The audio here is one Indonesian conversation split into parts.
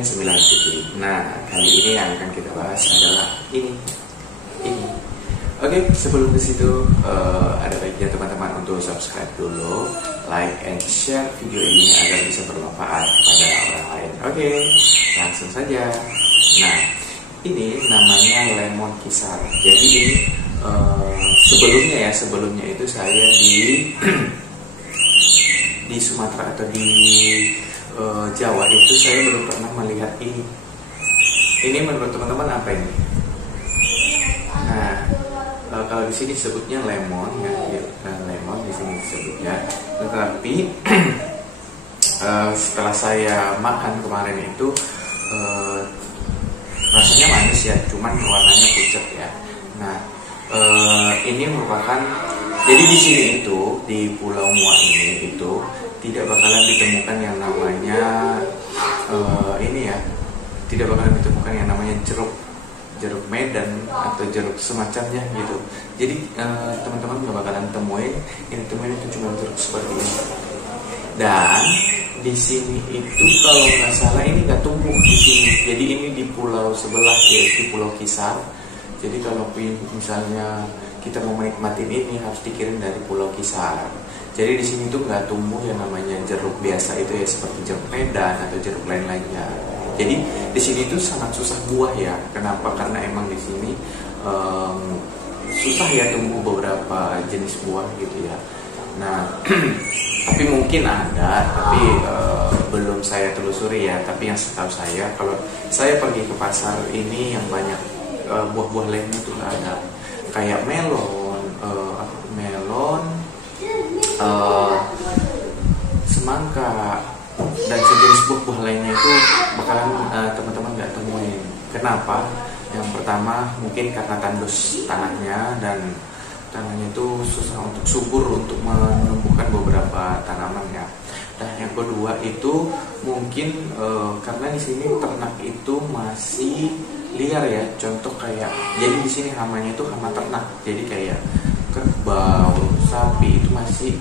Gen 9 Putih. Nah, kali ini yang akan kita bahas adalah ini. Oke, sebelum ke situ ada baiknya teman-teman untuk subscribe dulu, like and share video ini agar bisa bermanfaat pada orang lain. Oke, langsung saja. Nah, ini namanya lemon kisar. Jadi ini sebelumnya itu saya di Sumatera atau di Jawa itu saya belum pernah melihat ini. Ini menurut teman-teman apa ini? Nah, kalau di sini disebutnya lemon, ya, lemon di sini disebutnya. Tetapi setelah saya makan kemarin itu rasanya manis ya, cuman warnanya pucat ya. Nah, ini merupakan, jadi di sini itu di Pulau Mua ini itu tidak bakalan ditemukan yang namanya tidak bakalan ditemukan yang namanya jeruk Medan atau jeruk semacamnya gitu. Jadi teman-teman nggak bakalan temuin itu cuma jeruk seperti ini. Dan di sini itu kalau nggak salah ini nggak tumbuh di sini. Jadi ini di pulau sebelah yaitu Pulau Kisar. Jadi kalau misalnya kita mau menikmati ini harus dikirim dari Pulau Kisar. Jadi di sini tuh nggak tumbuh yang namanya jeruk biasa itu ya, seperti jeruk Medan atau jeruk lain-lainnya. Jadi di sini tuh sangat susah buah ya. Kenapa? Karena emang di sini susah ya tumbuh beberapa jenis buah gitu ya. Nah, tapi mungkin ada, tapi belum saya telusuri ya. Tapi yang setahu saya, kalau saya pergi ke pasar ini yang banyak buah-buah lainnya tuh nggak ada. Kayak melon, semangka dan sejenis buah-buah lainnya itu bakalan teman-teman nggak temuin. Kenapa? Yang pertama mungkin karena tandus tanahnya, dan tanahnya itu susah untuk subur untuk menumbuhkan beberapa tanaman ya. Dan yang kedua itu mungkin karena di sini ternak itu masih liar ya. Contoh kayak, jadi di sini hamanya itu hama ternak. Jadi kayak kerbau, sapi itu masih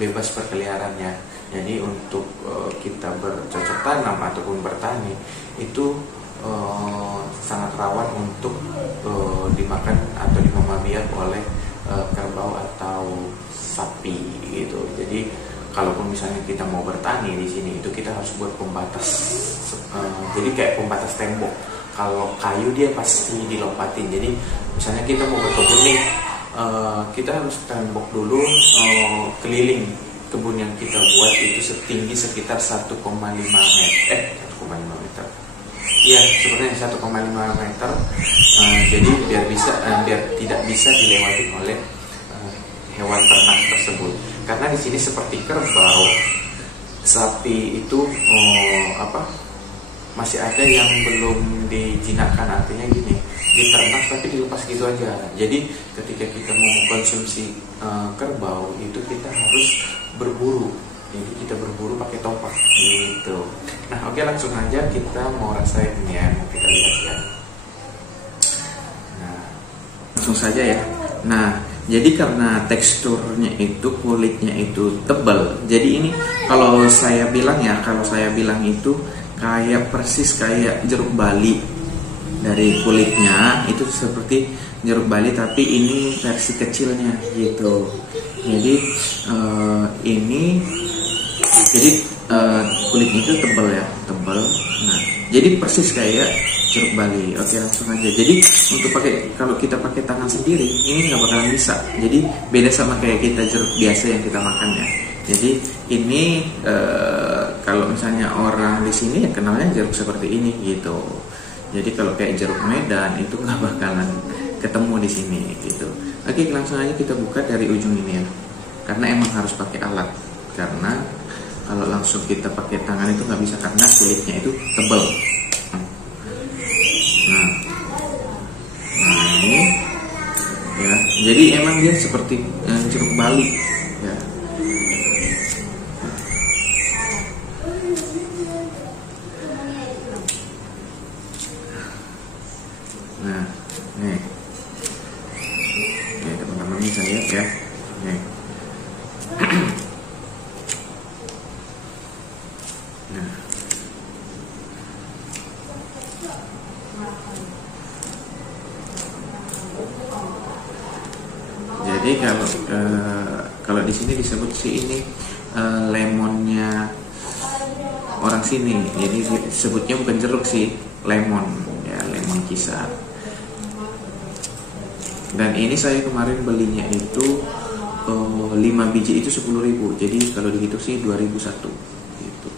bebas berkeliarannya. Jadi untuk kita bercocok tanam ataupun bertani itu sangat rawan untuk dimakan atau dimamabiak oleh kerbau atau sapi gitu. Jadi kalaupun misalnya kita mau bertani di sini itu kita harus buat pembatas, jadi kayak pembatas tembok. Kalau kayu dia pasti dilompatin. Jadi misalnya kita mau berkebun nih, kita harus tembok dulu keliling kebun yang kita buat itu setinggi sekitar 1,5 meter. Iya, sebenarnya 1,5 meter. Jadi biar tidak bisa dilewati oleh hewan ternak tersebut. Karena di sini seperti kerbau, sapi itu masih ada yang belum dijinakkan, artinya gini, diternak tapi dilepas gitu aja. Jadi ketika kita mau mengkonsumsi kerbau itu kita harus berburu. Jadi kita berburu pakai topak gitu. Nah, oke, langsung aja kita mau rasain ini ya, mau kita lihat ya. Nah, langsung saja ya. Nah, jadi karena teksturnya itu, kulitnya itu tebal. Jadi ini kalau saya bilang itu kayak persis kayak jeruk bali. Dari kulitnya itu seperti jeruk bali, tapi ini versi kecilnya gitu. Jadi kulitnya itu tebal ya, tebal. Nah, jadi persis kayak jeruk bali. Oke, langsung aja. Jadi kalau kita pakai tangan sendiri ini nggak bakalan bisa. Jadi beda sama kayak kita jeruk biasa yang kita makan ya. Jadi ini kalau misalnya orang di sini ya kenalnya jeruk seperti ini gitu. Jadi kalau kayak jeruk Medan itu nggak bakalan ketemu di sini gitu. Oke, langsung aja kita buka dari ujung ini ya. Karena emang harus pakai alat. Karena kalau langsung kita pakai tangan itu nggak bisa, karena kulitnya itu tebal. Nah ini ya. Jadi emang dia seperti jeruk bali ya. Nah, nih teman-teman bisa lihat ya. Nih. Nah, Jadi kalau di sini disebut sih ini lemonnya orang sini. Jadi sebutnya bukan jeruk sih, lemon ya, lemon kisar. Dan ini saya kemarin belinya itu 5 biji itu 10.000. Jadi kalau dihitung sih 2.001 gitu.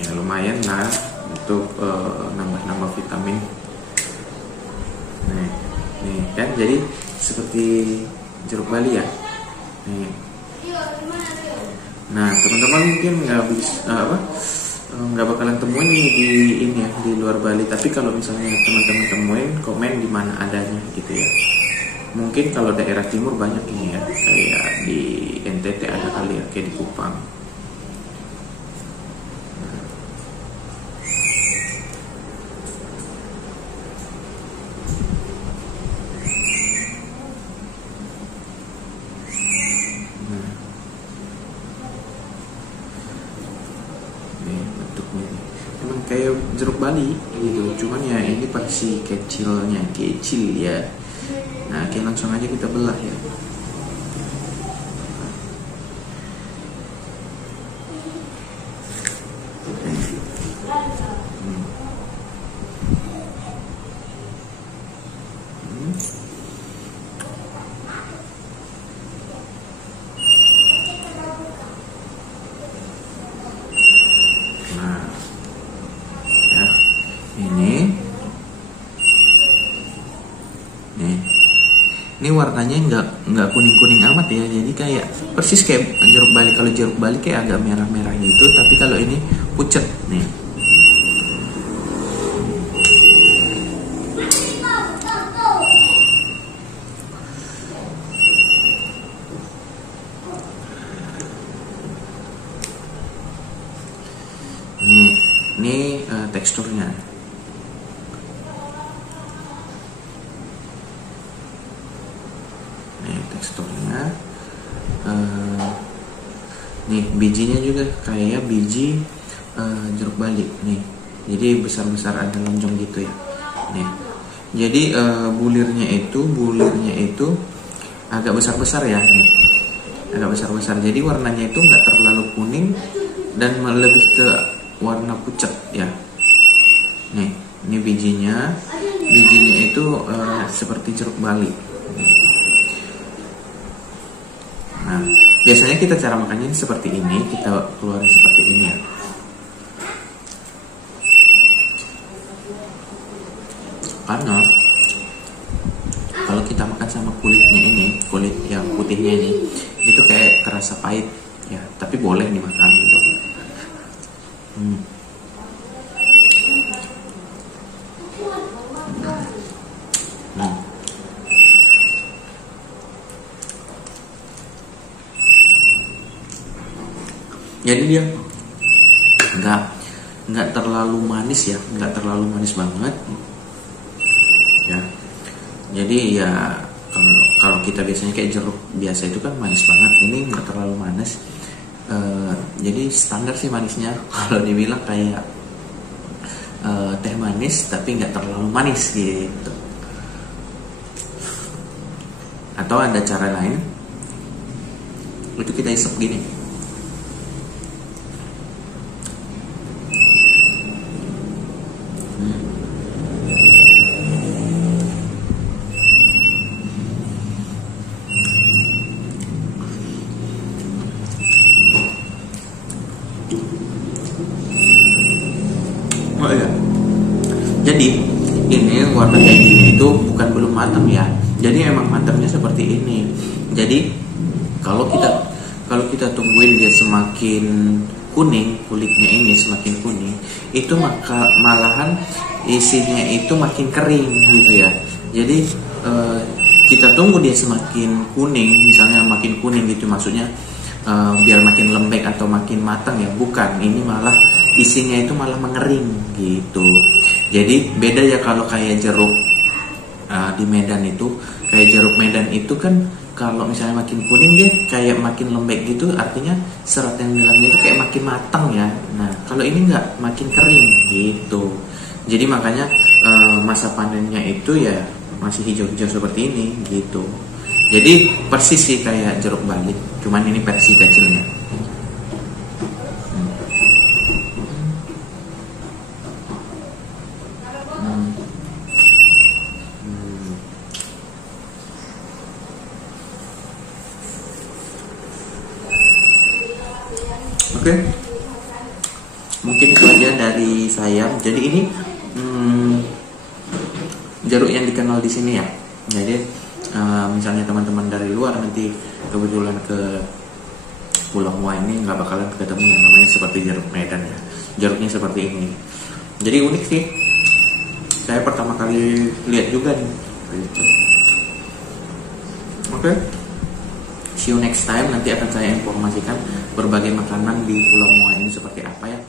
Ya lumayan lah untuk nambah-nambah vitamin. Nih kan, jadi seperti jeruk Bali ya. Nih. Nah teman-teman mungkin nggak bakalan temuin nih di ini ya, di luar Bali. Tapi kalau misalnya teman-teman temuin, komen di mana adanya gitu ya. Mungkin kalau daerah timur banyak ini ya, kayak di NTT ada kali ya, kayak di Kupang. Emang kayak jeruk Bali gitu, cuman ya ini versi kecil ya. Nah, oke, langsung aja kita belah ya. Nah, ya, ini warnanya nggak kuning amat ya, jadi kayak persis kayak jeruk Bali. Kalau jeruk Bali kayak agak merah gitu, tapi kalau ini pucet nih. Ini teksturnya. Teksturnya nih, bijinya juga kayak biji jeruk Bali nih, jadi besar-besar, ada lonjong gitu ya nih. Jadi bulirnya itu agak besar-besar ya nih, agak besar-besar. Jadi warnanya itu nggak terlalu kuning dan lebih ke warna pucat ya. Nih, ini bijinya itu seperti jeruk Bali. Nah, biasanya kita cara makannya seperti ini, kita keluarin seperti ini ya. Karena kalau kita makan sama kulitnya ini, kulit yang putihnya ini, itu kayak kerasa pahit ya, tapi boleh dimakan gitu. Jadi dia nggak terlalu manis ya, nggak terlalu manis banget ya. Jadi ya kalau kita biasanya kayak jeruk biasa itu kan manis banget, ini nggak terlalu manis. Jadi standar sih manisnya. Kalau dibilang kayak teh manis tapi nggak terlalu manis gitu. Atau ada cara lain, itu kita isep gini. Oh iya. Jadi ini warna kayak gini itu bukan belum matang ya. Jadi emang matangnya seperti ini. Jadi kalau kita tungguin dia semakin kuning, kulitnya ini semakin kuning, itu maka malahan isinya itu makin kering gitu ya. Jadi kita tunggu dia semakin kuning, misalnya makin kuning gitu, maksudnya biar makin lembek atau makin matang ya, bukan, ini malah isinya itu malah mengering gitu. Jadi beda ya kalau kayak jeruk di Medan itu, kayak jeruk Medan itu kan kalau misalnya makin kuning dia kayak makin lembek gitu, artinya serat yang dalamnya itu kayak makin matang ya. Nah kalau ini nggak, makin kering gitu. Jadi makanya masa panennya itu ya masih hijau-hijau seperti ini gitu. Jadi persis sih kayak jeruk balik, cuman ini versi kecilnya. Oke, mungkin itu aja dari saya. Jadi ini jeruk yang dikenal di sini ya. Jadi misalnya teman-teman dari luar nanti kebetulan ke Pulau Mua ini nggak bakalan ketemu yang namanya seperti jeruk Medan ya. Jeruknya seperti ini. Jadi unik sih. Saya pertama kali lihat juga nih. Oke. See you next time. Nanti akan saya informasikan berbagai makanan di Pulau Mua ini seperti apa ya.